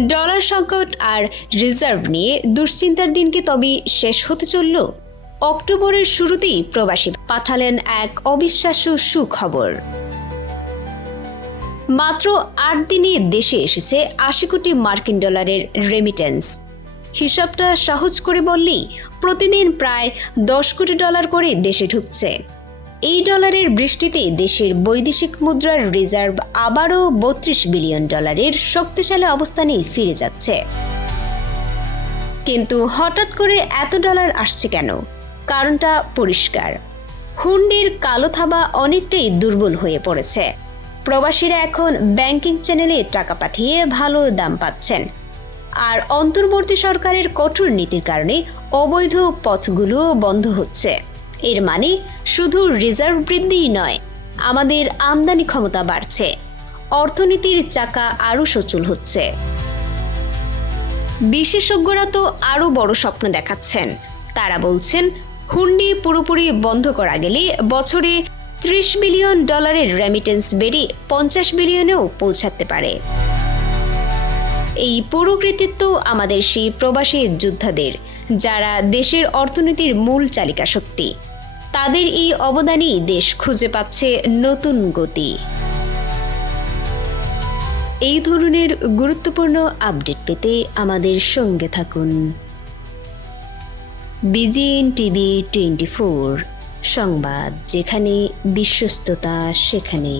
Dollar সংকট আর reserve নিয়ে দুশ্চিন্তার দিন কি তবে শেষ হতে চলল? অক্টোবরের শুরুতেই প্রবাসী পাঠালেন এক অবিশ্বাস্য সুখবর। মাত্র আট দিনে দেশে এসেছে আশি কোটি মার্কিন ডলারের রেমিটেন্স হিসাবটা সহজ করে বললেই প্রতিদিন প্রায় দশ কোটি ডলার করে দেশে ঢুকছে। এই ডলারের বৃষ্টিতে দেশের বৈদেশিক মুদ্রার রিজার্ভ আবারও বত্রিশ বিলিয়ন ডলারের শক্তিশালী অবস্থানে ফিরে যাচ্ছে। কিন্তু হঠাৎ করে এত ডলার আসছে কেন? কারণটা পরিষ্কার। হুন্ডির কালো থাবা অনেকটাই দুর্বল হয়ে পড়েছে। প্রবাসীরা এখন ব্যাংকিং চ্যানেলে টাকা পাঠিয়ে ভালো দাম পাচ্ছেন। আর অন্তর্বর্তী সরকারের কঠোর নীতির কারণে অবৈধ পথগুলো বন্ধ হচ্ছে। এর মানে শুধু রিজার্ভ বৃদ্ধিই নয়, আমাদের আমদানি ক্ষমতা বাড়ছে, অর্থনীতির চাকা আরও সচল হচ্ছে। বিশেষজ্ঞরা তো আরও বড় স্বপ্ন দেখাচ্ছেন। তারা বলছেন, হুন্ডি পুরোপুরি বন্ধ করা গেলে বছরে ত্রিশ বিলিয়ন ডলারের রেমিটেন্স বেড়ে পঞ্চাশ বিলিয়নেও পৌঁছাতে পারে। এই পুরো কৃতিত্ব আমাদের সেই প্রবাসী যোদ্ধাদের, যারা দেশের অর্থনীতির মূল চালিকা শক্তি তাদের এই অবদানেই দেশ খুঁজে পাচ্ছে নতুন গতি। এই ধরনের গুরুত্বপূর্ণ আপডেট পেতে আমাদের সঙ্গে থাকুন। বিজিএন টিভি টোয়েন্টি ফোর, সংবাদ যেখানে, বিশ্বস্ততা সেখানে